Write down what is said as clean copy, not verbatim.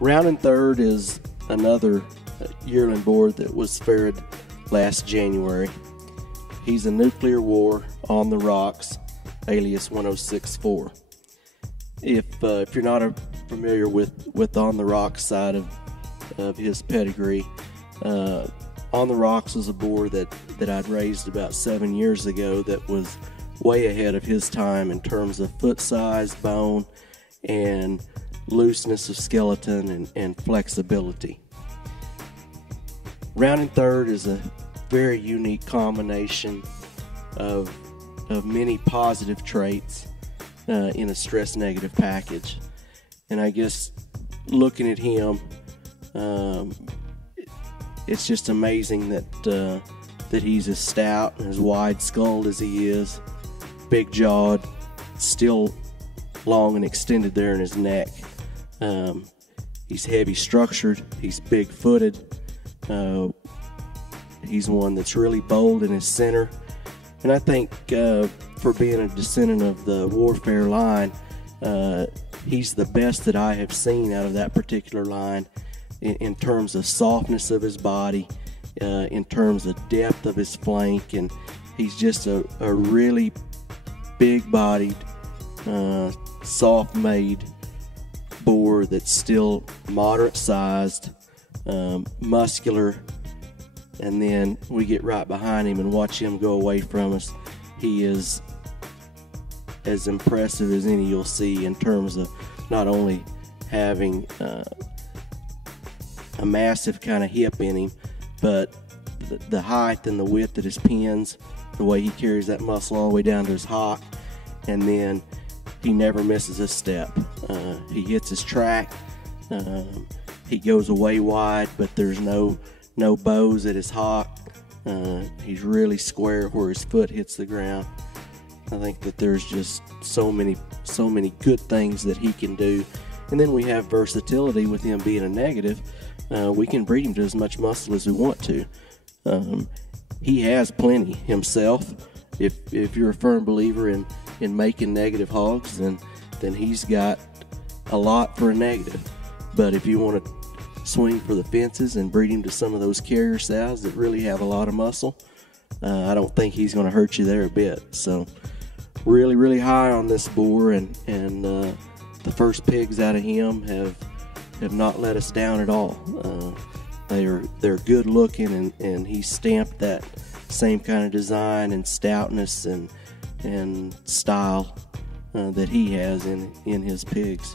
Roundin Third is another yearling boar that was fared last January. He's a nuclear war on the rocks, alias 1064. If you're not familiar with on the rocks side of his pedigree, on the rocks was a boar that I'd raised about 7 years ago that was way ahead of his time in terms of foot size, bone, and looseness of skeleton and flexibility. Roundin Third is a very unique combination of many positive traits in a stress negative package. And I guess looking at him, it's just amazing that he's as stout and as wide skulled as he is, big jawed, still long and extended there in his neck. He's heavy structured, he's big footed, he's one that's really bold in his center, and I think for being a descendant of the warfare line, he's the best that I have seen out of that particular line in terms of softness of his body, in terms of depth of his flank, and he's just a really big-bodied, soft-made boar that's still moderate-sized, muscular, and then we get right behind him and watch him go away from us. He is as impressive as any you'll see in terms of not only having a massive kind of hip in him, but the height and the width of his pins, the way he carries that muscle all the way down to his hock, and then he never misses a step. He hits his track. He goes away wide, but there's no bows at his hock. He's really square where his foot hits the ground. I think that there's just so many good things that he can do. And then we have versatility with him being a negative. We can breed him to as much muscle as we want to. He has plenty himself. If you're a firm believer in making negative hogs, then he's got a lot for a negative. But if you want to swing for the fences and breed him to some of those carrier sows that really have a lot of muscle, I don't think he's going to hurt you there a bit. So really high on this boar, and the first pigs out of him have not let us down at all. They're good looking, and he stamped that same kind of design and stoutness and style that he has in his pigs.